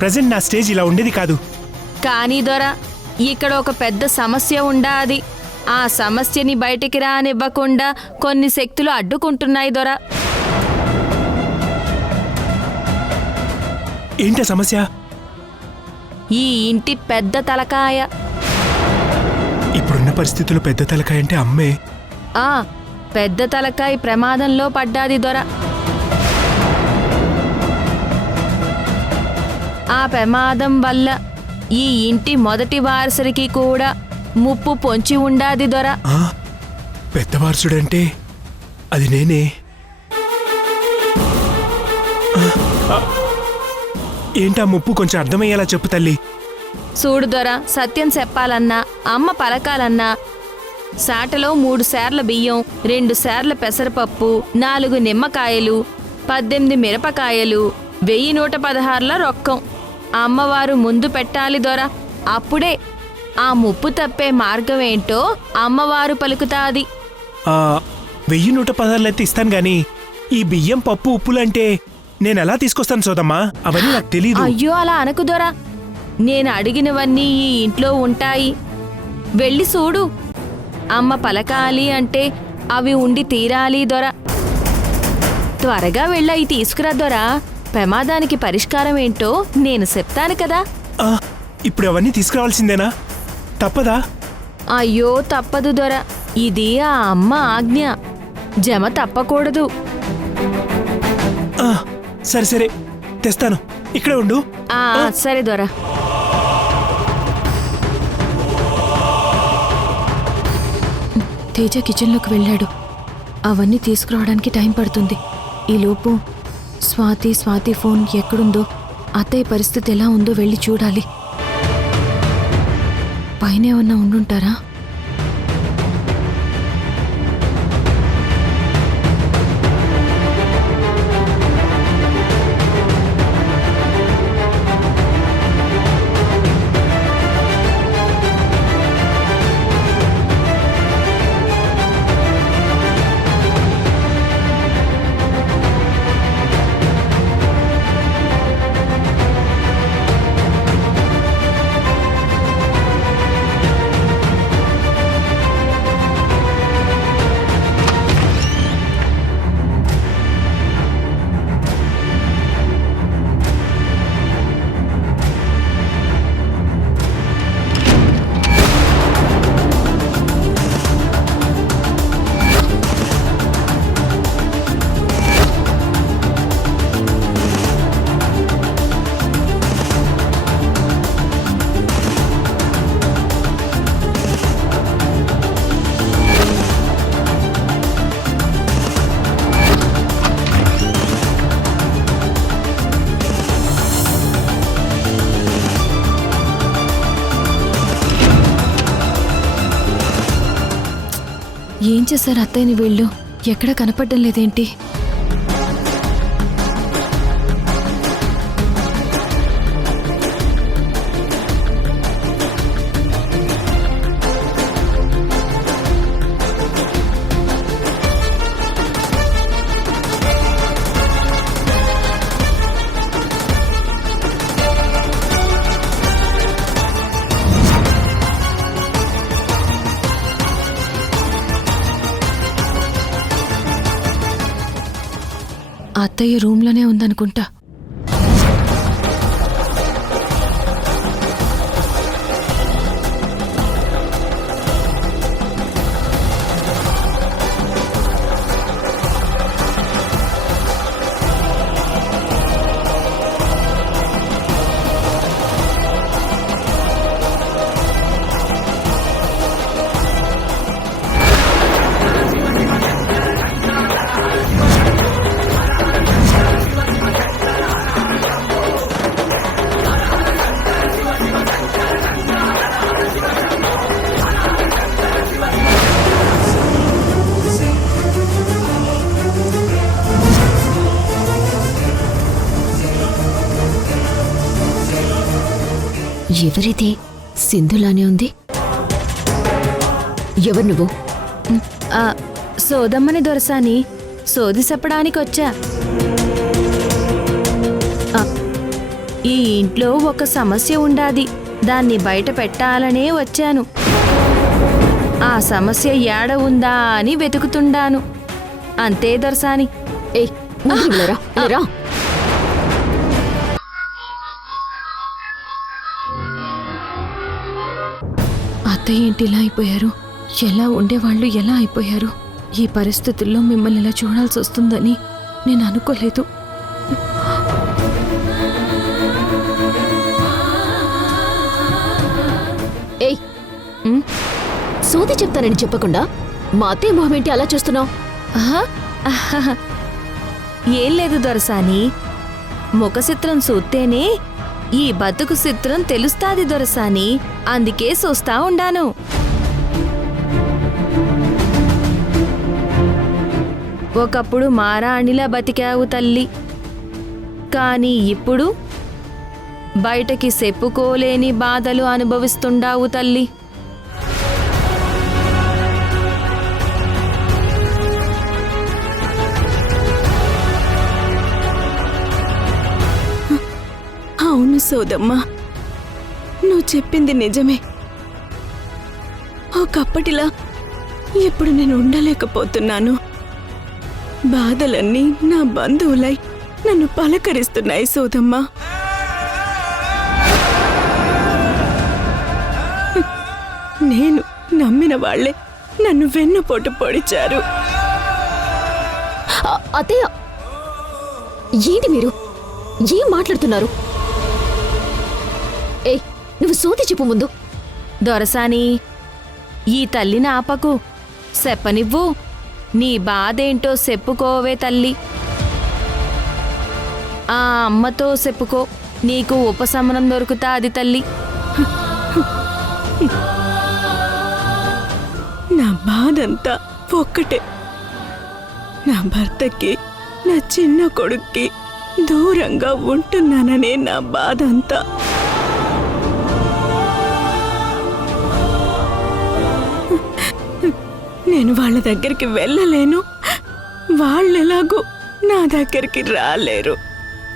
ప్రజెంట్ నా స్టేజ్ ఇలా ఉండేది కాదు. కానీ దొరా ఇక్కడ ఒక పెద్ద సమస్య ఉండాది. ఆ సమస్యని బయటికి రానివ్వకుండా కొన్ని శక్తులు అడ్డుకుంటున్నాయి దొరా. ఏంటా సమస్య? ఈ ఇంటి పెద్ద తలకాయ. ఇప్పుడున్న పరిస్థితుల్లో పెద్ద తలకాయ అంటే అమ్మే. ఆ పెద్ద తలకాయ ప్రమాదంలో పడ్డాది దొర. ఆ ప్రమాదం వల్ల ఈ ఇంటి మొదటి వారసుడికి కూడా ముప్పు పొంచి ఉండాది దొర. ఆ, పెద్ద వారసుడంటే అది నేనే. ఏంటా ముప్పు, కొంచెం అర్థమయ్యేలా చెప్పు తల్లి. చూడు దొర, సత్యం చెప్పాలన్నా అమ్మ పలకాలన్నా సాటలో 3 సేర్ల బియ్యం, 2 సేర్ల పెసరపప్పు, 4 నిమ్మకాయలు, 18 మిరపకాయలు, 1116ల రొక్కం అమ్మవారు ముందు పెట్టాలి దొర. అప్పుడే ఆ ముప్పు తప్పే మార్గం ఏంటో అమ్మవారు పలుకుతాది. 1116 అయితే ఇస్తాను గాని ఈ బియ్యం పప్పు ఉప్పులంటే నేనెలా తీసుకొస్తాను సోదమ్మా? అవన్నీ నాకు తెలీదు. అయ్యో అలా అనకు దొర. నేను అడిగినవన్నీ ఈ ఇంట్లో ఉంటాయి. వెళ్ళి చూడు. అమ్మ పలకాలి అంటే అవి ఉండి తీరాలి దొర. త్వరగా వెళ్ళి తీసుకురా దొర. ప్రమాదానికి పరిష్కారం ఏంటో నేను చెప్తాను కదా. ఇప్పుడు అవన్నీ తీసుకురావాల్సిందేనా? తప్పదా? అయ్యో తప్పదు దొర. ఇది ఆ అమ్మ ఆజ్ఞ. జమ తప్పకూడదు. సరే సరే, తెస్తాను. ఇక్కడే ఉండు. సరే దొర. తేజ కిచెన్లోకి వెళ్ళాడు. అవన్నీ తీసుకురావడానికి టైం పడుతుంది. ఈలోపు స్వాతి ఫోన్ ఎక్కడుందో, అత్తయ్య పరిస్థితి ఎలా ఉందో వెళ్ళి చూడాలి. పైన ఏమన్నా ఉండుంటారా? ఏం చేశారు అత్తయ్యని వీళ్ళు? ఎక్కడా కనపడడం లేదేంటి? అత్తయ్య రూమ్లోనే ఉందనుకుంటా. ఎవరిది? సింధులానే ఉంది. ఎవరు నువ్వు? సోదమ్మని దొరసాని సోది చెప్పడానికి వచ్చా. ఈ ఇంట్లో ఒక సమస్య ఉండాది, దాన్ని బయట పెట్టాలనే వచ్చాను. ఆ సమస్య ఏడ ఉందా అని వెతుకుతుండాను. అంతే దొరసాని. ఏయ్, ముందుకు వెళ్ళరా, వెళ్ళరా. అత్తయ్య ఏంటి ఇలా అయిపోయారు? ఎలా ఉండేవాళ్ళు ఎలా అయిపోయారు? ఈ పరిస్థితుల్లో మిమ్మల్ని ఇలా చూడాల్సి వస్తుందని నేను అనుకోలేదు. ఏయ్, సోది చెప్తానని చెప్పకుండా మా అత్తయ్య మొహం ఏంటి అలా చూస్తున్నావు? ఏం లేదు దొరసాని, ముఖ చిత్రం చూస్తేనే ఈ బతుకు చిత్రం తెలుస్తాది దొరసాని, అందుకే చూస్తా ఉండాను. ఒకప్పుడు మారాణిలా బతికావు తల్లి, కానీ ఇప్పుడు బయటకి చెప్పుకోలేని బాధలు అనుభవిస్తుండావు తల్లి. అవును సోదమ్మా, నువ్వు చెప్పింది నిజమే. ఒకప్పటిలా ఇప్పుడు నేను ఉండలేకపోతున్నాను. బాధలన్నీ నా బంధువులై నన్ను పలకరిస్తున్నాయి సోదమ్మా. నేను నమ్మిన వాళ్లే నన్ను వెన్నుపోటు పొడిచారు. అత్తయ్య, ఏంటి మీరు ఏం మాట్లాడుతున్నారు? ఏయ్, నువ్వు సోది చెప్పు ముందు. దొరసాని, ఈ తల్లిని ఆపకు. చెప్పనివ్వు, నీ బాధేంటో చెప్పుకోవే తల్లి. ఆ అమ్మతో చెప్పుకో, నీకు ఉపశమనం దొరుకుతాది తల్లి. నా బాధంతా ఒక్కటే. నా భర్తకి, నా చిన్న కొడుక్కి దూరంగా ఉంటున్నాననే నా బాధ అంతా. నేను వాళ్ళ దగ్గరికి వెళ్ళలేను, వాళ్ళెలాగో నా దగ్గరికి రాలేరు.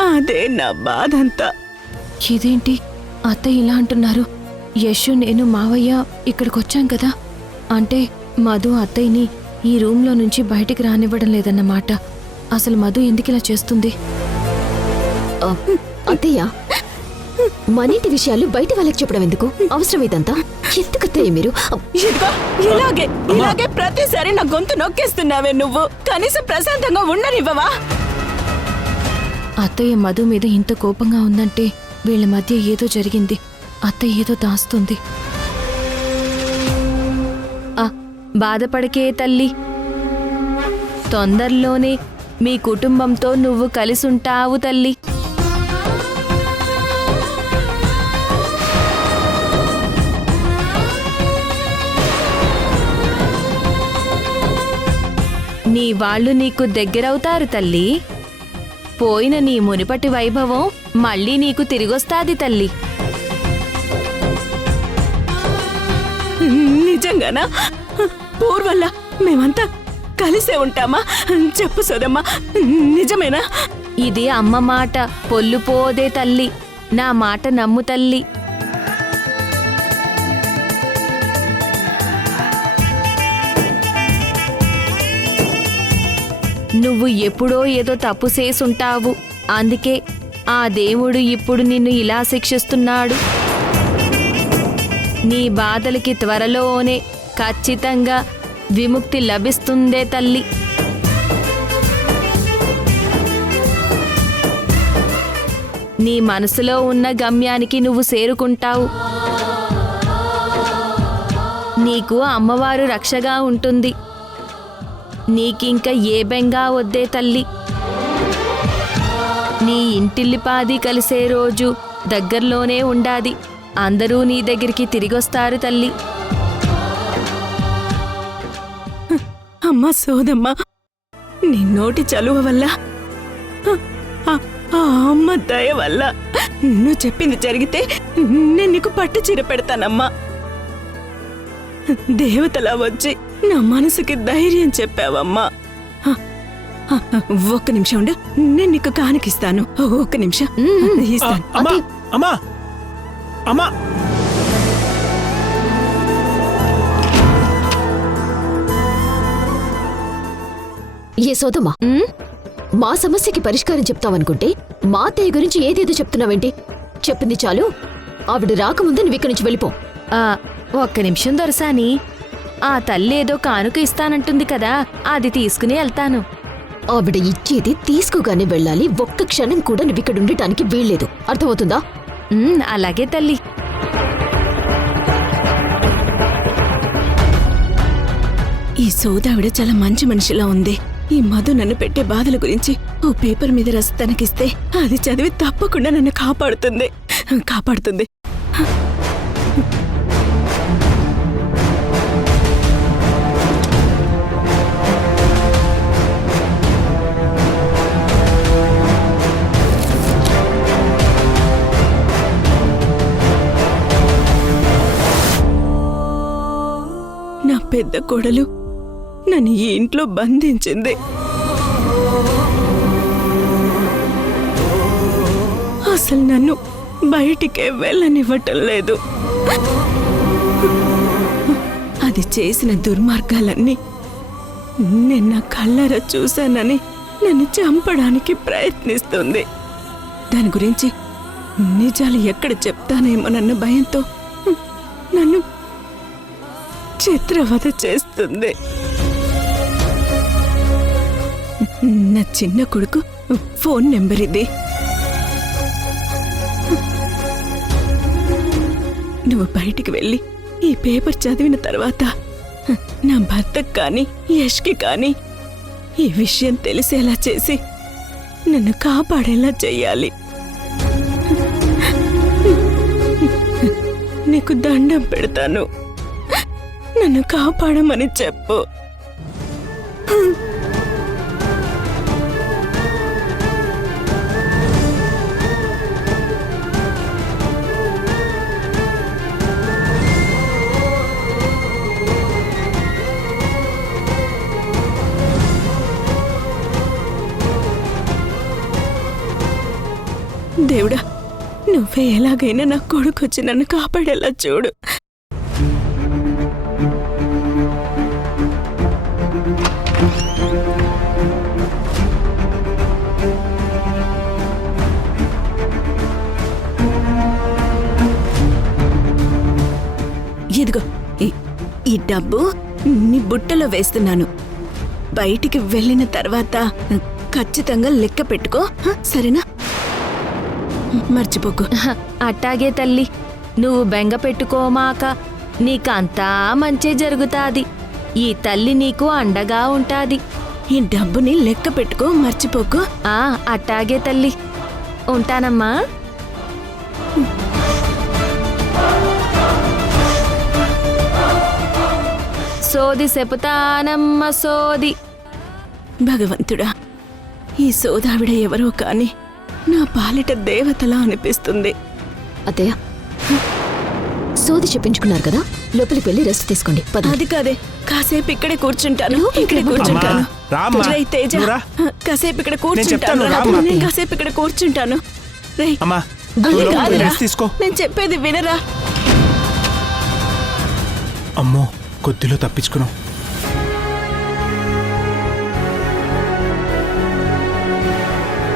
అదే నా బాధ అంతా. ఇదేంటి అత్త ఇలా అంటున్నారు? యశు, నేను, మావయ్య ఇక్కడికొచ్చాం కదా, అంటే మధు అత్తయ్యని ఈ రూమ్లో నుంచి బయటికి రానివ్వడం లేదన్నమాట. అసలు మధు ఎందుకు ఇలా చేస్తుంది? అత్తయ్య, మనింటి విషయాలు బయట వాళ్ళకి చెప్పడం ఎందుకు? అవసరం ఇదంతా ఎందుకత్తయ్య మీరు? ఇదిగో ఇలాగే ప్రతిసారి నా గొంతు నొక్కేస్తున్నావే నువ్వు. కనీసం ప్రశాంతంగా ఉండనివ్వవా? అత్తయ్య మధు మీద ఇంత కోపంగా ఉందంటే వీళ్ళ మధ్య ఏదో జరిగింది. అత్తయ్య ఏదో దాస్తుంది. బాధపడకే తల్లి, తొందరలోనే మీ కుటుంబంతో నువ్వు కలిసుంటావు తల్లి. నీ వాళ్ళు నీకు దగ్గరవుతారు తల్లి. పోయిన నీ మునిపటి వైభవం మళ్ళీ నీకు తిరిగొస్తాది తల్లి. నిజంగానా? పూర్వల్లా మేమంతా కలిసే ఉంటామా? చెప్పు సోదమ్మా, నిజమేనా? ఇది అమ్మ మాట, పొల్లుపోదే తల్లి. నా మాట నమ్ము తల్లి. నువ్వు ఎప్పుడో ఏదో తప్పు చేసుంటావు, అందుకే ఆ దేవుడు ఇప్పుడు నిన్ను ఇలా శిక్షిస్తున్నాడు. నీ బాధలకి త్వరలోనే ఖచ్చితంగా విముక్తి లభిస్తుందే తల్లి. నీ మనసులో ఉన్న గమ్యానికి నువ్వు చేరుకుంటావు. నీకు అమ్మవారు రక్షగా ఉంటుంది. నీకింక ఏ బెంగా వద్దే తల్లి. నీ ఇంటిల్లిపాది కలిసే రోజు దగ్గర్లోనే ఉండాది. అందరూ నీ దగ్గరికి తిరిగొస్తారు తల్లి. అమ్మా సోదమ్మా, నీ నోటి చలువ వల్ల, ఆ అమ్మ దయ వల్ల నువ్వు చెప్పింది జరిగితే నేను నీకు పట్టు చీర పెడతానమ్మా. దేవతలా వచ్చి నా మనసుకి ధైర్యం చెప్పావమ్మా. ఒక్క నిమిషం ఉండు, నేను నీకు కానుకిస్తాను. ఒక్క నిమిషం ఇస్తాను. అమ్మా అమ్మా అమ్మా, ఏ సోదమ్మా, మా సమస్యకి పరిష్కారం చెప్తావనుకుంటే మా అత్తయ్య గురించి ఏదేదో చెప్తున్నావేంటి? చెప్పింది చాలు. ఆవిడ రాకముందే నువ్వు ఇక్కడి నుంచి వెళ్ళిపో. ఒక్క నిమిషం దొరసాని, ఆ తల్లి ఏదో కానుక ఇస్తానంటుంది కదా, అది తీసుకుని వెళ్తాను. ఆవిడ ఇచ్చేది తీసుకోగానే వెళ్ళాలి. ఒక్క క్షణం కూడా నువ్వు ఇక్కడ ఉండటానికి వీల్లేదు. అర్థమవుతుందా? అలాగే తల్లి. ఈ సోదావిడ చాలా మంచి మనిషిలా ఉంది. ఈ మధు నన్ను పెట్టే బాధల గురించి ఓ పేపర్ మీద రాసి తనకిస్తే అది చదివి తప్పకుండా నన్ను కాపాడుతుంది. నా పెద్ద కోడలు నన్ను ఈ ఇంట్లో బంధించింది. అసలు నన్ను బయటికే వెళ్ళనివ్వటం లేదు. అది చేసిన దుర్మార్గాలన్నీ నేను నా కళ్ళారా చూశానని నన్ను చంపడానికి ప్రయత్నిస్తుంది. దాని గురించి నిజాలు ఎక్కడ చెప్తానేమోనన్న భయంతో నన్ను చిత్రవద చేస్తుంది. నా చిన్న కొడుకు ఫోన్ నెంబర్ ఇది. నువ్వు బయటికి వెళ్ళి ఈ పేపర్ చదివిన తర్వాత నా భర్తకు కానీ యష్కి కానీ ఈ విషయం తెలిసేలా చేసి నన్ను కాపాడేలా చెయ్యాలి. నీకు దండం పెడతాను, నన్ను కాపాడమని చెప్పు. దేవుడా, నువ్వే ఎలాగైనా నా కొడుకొచ్చి నన్ను కాపాడేలా చూడు. ఇదిగో ఈ డబ్బు నీ బుట్టలో వేస్తున్నాను. బయటికి వెళ్ళిన తర్వాత ఖచ్చితంగా లెక్క పెట్టుకో, సరేనా? మర్చిపోకు. అట్టాగే తల్లి, నువ్వు బెంగ పెట్టుకోమాక, నీకంతా మంచే జరుగుతాది. ఈ తల్లి నీకు అండగా ఉంటాది. ఈ డబ్బుని లెక్క పెట్టుకో, మర్చిపోకు. అట్టాగే తల్లి, ఉంటానమ్మా. సోది చెబుతానమ్మ సోది. భగవంతుడా, ఈ సోదావిడ ఎవరో కాని నా పాలిట దేవతలా అనిపిస్తుంది. అత్తయ్య, సోది చెప్పించుకున్నారు కదా, లోపలికి వెళ్ళి రెస్ట్ తీసుకోండి. అది కాదే, కాసేపు ఇక్కడే కూర్చుంటాను. ఇక్కడే కూర్చుంటాను. రేయ్ తేజ, కాసేపు ఇక్కడ కూర్చుంటాను. నేను కాసేపు ఇక్కడ కూర్చుంటాను. రేయ్, అది కాదురా, నేను చెప్పేది వినరా. అమ్మో, కొద్దిలో తప్పించుకున్నాం.